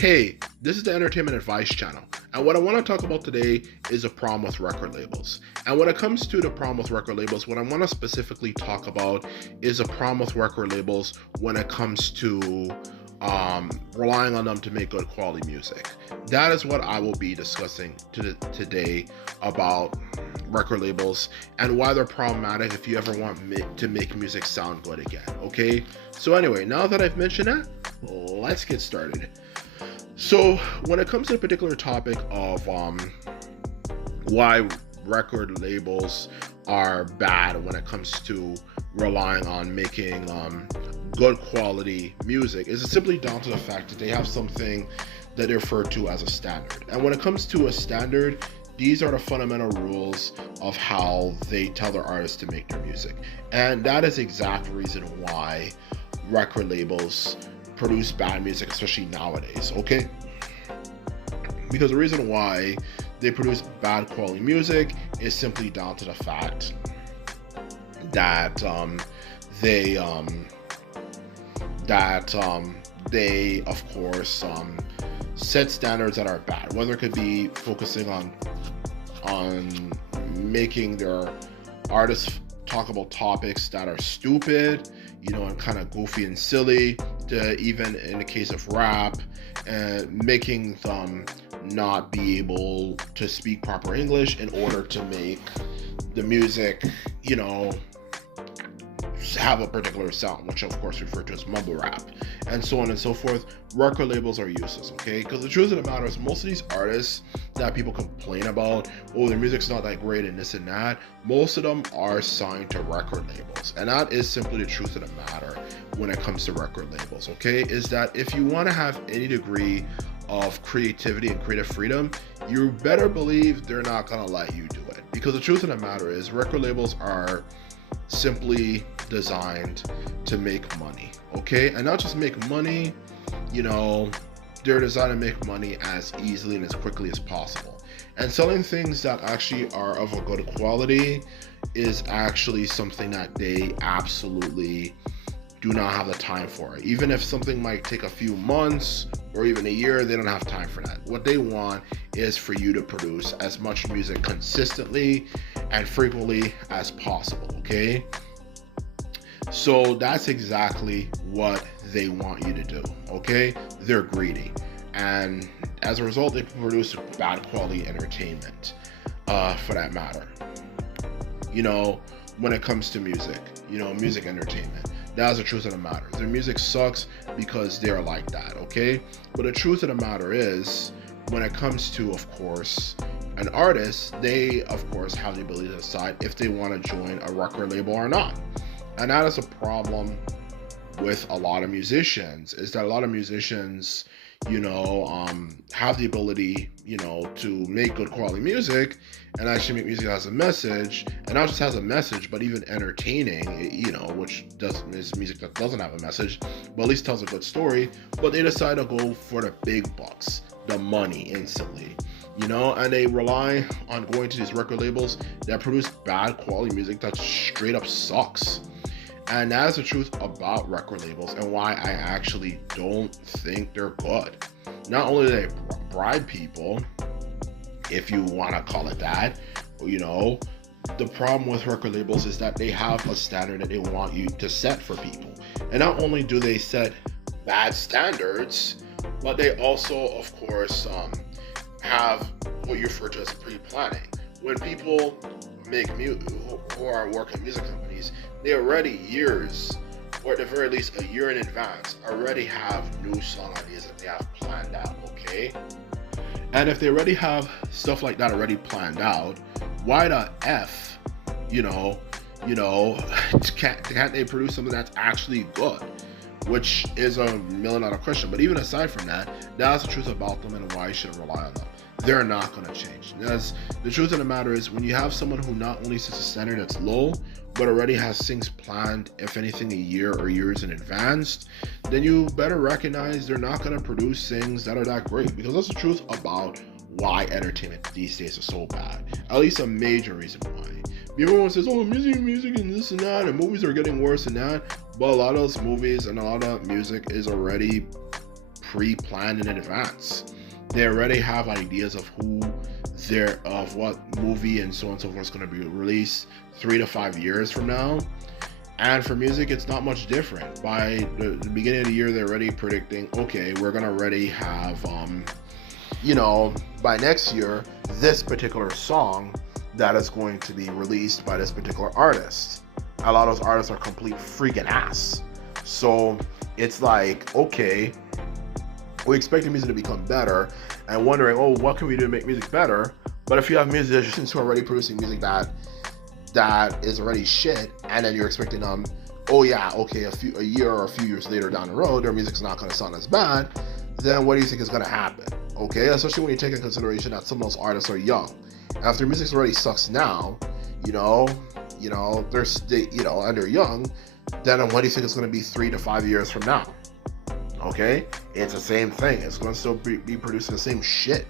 Hey, this is the Entertainment Advice Channel, and what I want to talk about today is a problem with record labels. And when it comes to the problem with record labels, what I want to specifically talk about is a problem with record labels when it comes to relying on them to make good quality music. That is what I will be discussing today about record labels and why they're problematic if you ever want to make music sound good again. Okay, so anyway, now that I've mentioned that, let's get started. So when it comes to the particular topic of why record labels are bad when it comes to relying on making good quality music, is it simply down to the fact that they have something that they refer to as a standard. And when it comes to a standard, these are the fundamental rules of how they tell their artists to make their music. And that is the exact reason why record labels produce bad music, especially nowadays, okay? Because the reason why they produce bad quality music is simply down to the fact that they of course set standards that are bad, whether it could be focusing on making their artists talk about topics that are stupid, and kind of goofy and silly, to even in the case of rap, and making them not be able to speak proper English in order to make the music, have a particular sound, which of course referred to as mumble rap, and so on and so forth. Record labels are useless, okay? Because the truth of the matter is, most of these artists that people complain about, oh, their music's not that great and this and that, most of them are signed to record labels. And that is simply the truth of the matter when it comes to record labels, okay? Is that if you want to have any degree of creativity and creative freedom, you better believe they're not gonna let you do it. Because the truth of the matter is, record labels are simply designed to make money, okay? And not just make money, they're designed to make money as easily and as quickly as possible. And selling things that actually are of a good quality is actually something that they absolutely do not have the time for. Even if something might take a few months or even a year, they don't have time for that. What they want is for you to produce as much music consistently and frequently as possible, okay? So that's exactly what they want you to do, okay? They're greedy. And as a result, they produce bad quality entertainment, for that matter. When it comes to music, music entertainment, that's the truth of the matter. Their music sucks because they're like that, okay? But the truth of the matter is, when it comes to, of course, an artist, they, of course, have the ability to decide if they want to join a record label or not. And that is a problem with a lot of musicians, is that a lot of musicians, have the ability, to make good quality music and actually make music that has a message, and not just has a message, but even entertaining, which is music that doesn't have a message, but at least tells a good story. But they decide to go for the big bucks, the money instantly, and they rely on going to these record labels that produce bad quality music that straight up sucks. And that's the truth about record labels and why I actually don't think they're good. Not only do they bribe people, if you want to call it that, the problem with record labels is that they have a standard that they want you to set for people. And not only do they set bad standards, but they also, of course, have what you refer to as pre-planning. When people make music, who are working music companies, they already years, or at the very least a year in advance, already have new song ideas that they have planned out, okay? And if they already have stuff like that already planned out, why the F, can't they produce something that's actually good? Which is a $1,000,000 question. But even aside from that, that's the truth about them and why you shouldn't rely on them. They're not going to change. Because the truth of the matter is, when you have someone who not only sets a standard that's low, but already has things planned, if anything, a year or years in advance, then you better recognize they're not going to produce things that are that great. Because that's the truth about why entertainment these days is so bad. At least a major reason why. Everyone says, oh, music and this and that, and movies are getting worse and that. But a lot of those movies and a lot of music is already pre-planned in advance. They already have ideas of what movie and so on and so forth is going to be released 3 to 5 years from now. And for music, it's not much different. By the beginning of the year, they're already predicting, okay, we're gonna already have, by next year, this particular song that is going to be released by this particular artist. A lot of those artists are complete freaking ass. So it's like, okay, we're expecting music to become better and wondering, oh, what can we do to make music better? But if you have musicians who are already producing music that is already shit, and then you're expecting oh yeah, okay, a year or a few years later down the road, their music's not going to sound as bad, then what do you think is going to happen? Okay, especially when you take into consideration that some of those artists are young. And if their music already sucks now, and they're young, then what do you think it's going to be 3 to 5 years from now? Okay, it's the same thing. It's going to still be producing the same shit.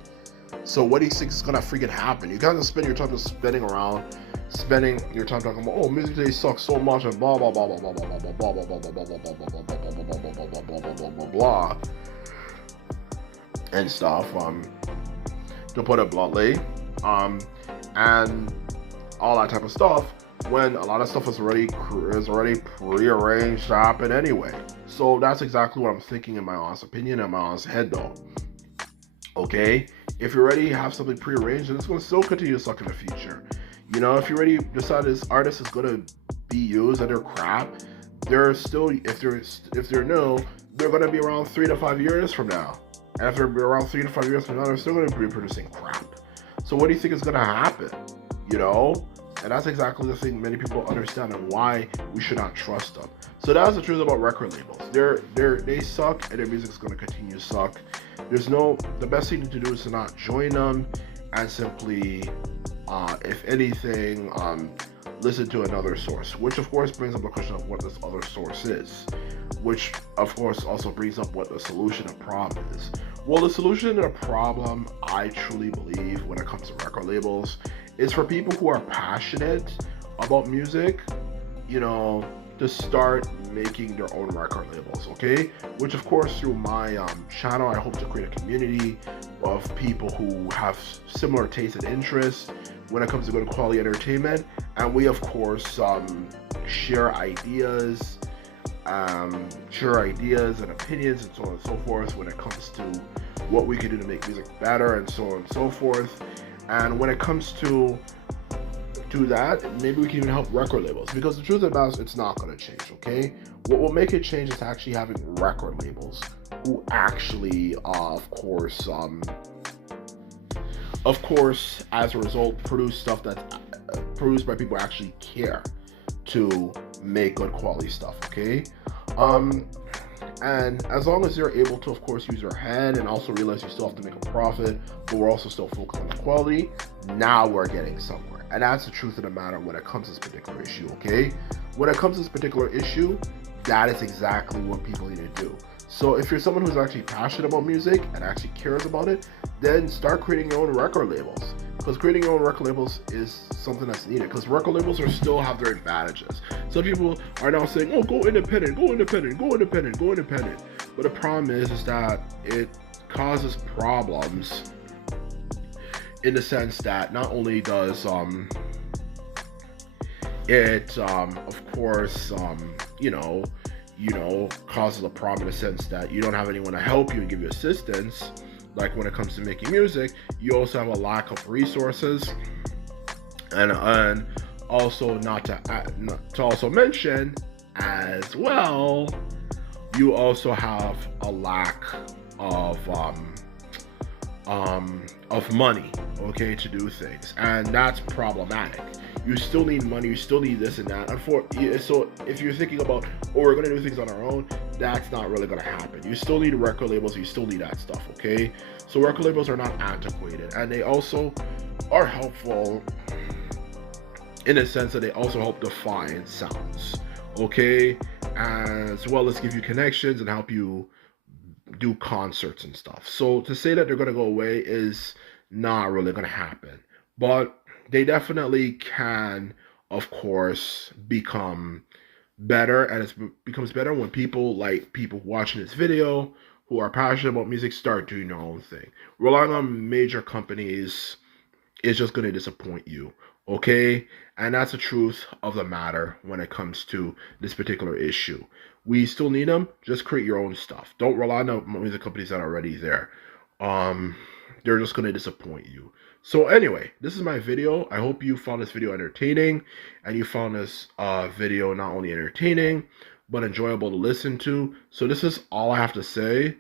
So what do you think is going to freaking happen? You kind of spend your time just spending your time talking about, oh, music today sucks so much and blah blah blah blah blah blah blah blah blah blah blah blah blah blah blah blah and stuff. To put it bluntly, and all that type of stuff, when a lot of stuff is already prearranged to happen anyway. So that's exactly what I'm thinking in my honest opinion and my honest head though. Okay, if you already have something prearranged, then it's going to still continue to suck in the future. If you already decide this artist is going to be used and they're crap, they're still, if they're new, they're going to be around 3 to 5 years from now. And if they're around 3 to 5 years from now, they're still going to be producing crap. So what do you think is going to happen? And that's exactly the thing many people understand and why we should not trust them. So that's the truth about record labels. They suck and their music's going to continue to suck. The best thing to do is to not join them and simply, if anything, listen to another source, which of course brings up the question of what this other source is, which of course also brings up what the solution to the problem is. Well, the solution to the problem, I truly believe, when it comes to record labels, is for people who are passionate about music, to start making their own record labels, okay? Which of course through my channel, I hope to create a community of people who have similar tastes and interests when it comes to good quality entertainment. And we of course share ideas and opinions and so on and so forth when it comes to what we can do to make music better and so on and so forth. And when it comes to that, maybe we can even help record labels, because the truth about it, it's not going to change, okay? What will make it change is actually having record labels who actually, of course, as a result, produce stuff that's produced by people who actually care to make good quality stuff, okay? And as long as you're able to, of course, use your head and also realize you still have to make a profit, but we're also still focused on the quality, now we're getting somewhere. And that's the truth of the matter when it comes to this particular issue, okay? When it comes to this particular issue, that is exactly what people need to do. So if you're someone who's actually passionate about music and actually cares about it, then start creating your own record labels. Because creating your own record labels is something that's needed. Because record labels still have their advantages. Some people are now saying, oh, go independent, go independent, go independent, go independent. But the problem is that it causes problems in the sense that not only does it of course causes a problem in the sense that you don't have anyone to help you and give you assistance. Like when it comes to making music, you also have a lack of resources, and also not to also mention as well, you also have a lack of money, okay, to do things, and that's problematic. You still need money, you still need this and that. So if you're thinking about, oh, we're gonna do things on our own, that's not really gonna happen. You still need record labels, you still need that stuff, okay? So record labels are not antiquated, and they also are helpful in a sense that they also help define sounds, okay? As well as give you connections and help you do concerts and stuff. So to say that they're going to go away is not really going to happen, but they definitely can, of course, become better. And it becomes better when people watching this video who are passionate about music, start doing your own thing. Relying on major companies is just going to disappoint you, okay? And that's the truth of the matter when it comes to this particular issue. We still need them. Just create your own stuff. Don't rely on the music companies that are already there. Um, they're just going to disappoint you. So anyway, this is my video. I hope you found this video entertaining, and you found this video not only entertaining but enjoyable to listen to. So this is all I have to say.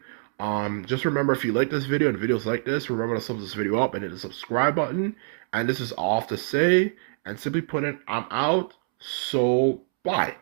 Just remember, if you like this video and videos like this, remember to thumbs this video up and hit the subscribe button. And this is all I have to say. And simply put it, I'm out. So bye.